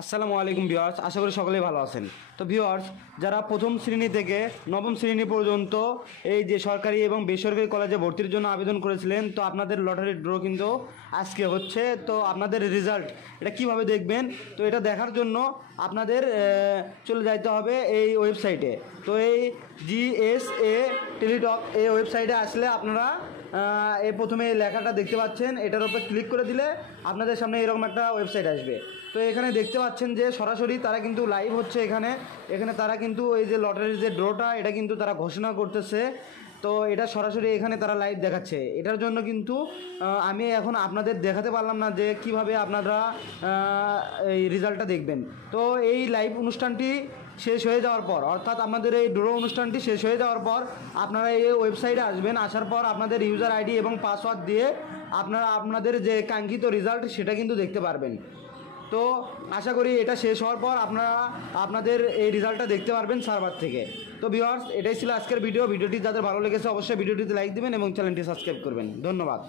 আসসালামু আলাইকুম ভিউয়ার্স, আশা করি সকলেই ভালো আছেন। তো ভিউয়ার্স, যারা প্রথম শ্রেণী থেকে নবম শ্রেণী পর্যন্ত এই যে সরকারি এবং বেসরকারি কলেজে ভর্তির জন্য আবেদন করেছিলেন, তো আপনাদের লটারির ড্র কিন্তু আজকে হচ্ছে। তো আপনাদের রেজাল্ট এটা কিভাবে দেখবেন, তো এটা দেখার জন্য আপনাদের চলে যাইতে হবে এই ওয়েবসাইটে। তো এই GSA টেলিটক এই ওয়েবসাইটে আসলে আপনারা এই প্রথমে এই লেখাটা দেখতে পাচ্ছেন, এটার উপর ক্লিক করে দিলে আপনাদের সামনে এরকম একটা ওয়েবসাইট আসবে। তো এখানে দেখতে পাচ্ছেন যে সরাসরি তারা কিন্তু লাইভ হচ্ছে। এখানে তারা কিন্তু এই যে লটারির যে ড্রটা এটা কিন্তু তারা ঘোষণা করতেছে। তো এটা সরাসরি এখানে তারা লাইভ দেখাচ্ছে। এটার জন্য কিন্তু আমি এখন আপনাদের দেখাতে পারলাম না যে কিভাবে আপনারা এই রেজাল্টটা দেখবেন। তো এই লাইভ অনুষ্ঠানটি শেষ হয়ে যাওয়ার পর, অর্থাৎ আপনাদের এই ড্র অনুষ্ঠানটি শেষ হয়ে যাওয়ার পর আপনারা এই ওয়েবসাইটে আসবেন। আসার পর আপনাদের ইউজার আইডি এবং পাসওয়ার্ড দিয়ে আপনারা আপনাদের যে কাঙ্ক্ষিত রেজাল্ট সেটা কিন্তু দেখতে পারবেন। তো আশা করি এটা শেষ হওয়ার পর আপনারা আপনাদের এই রেজাল্টটা দেখতে পারবেন সার্ভার থেকে। তো ভিউয়ার্স, এটাই ছিল আজকের ভিডিওটি যাদের ভালো লেগেছে অবশ্যই ভিডিওটিতে লাইক দিবেন এবং চ্যানেলটি সাবস্ক্রাইব করবেন। ধন্যবাদ।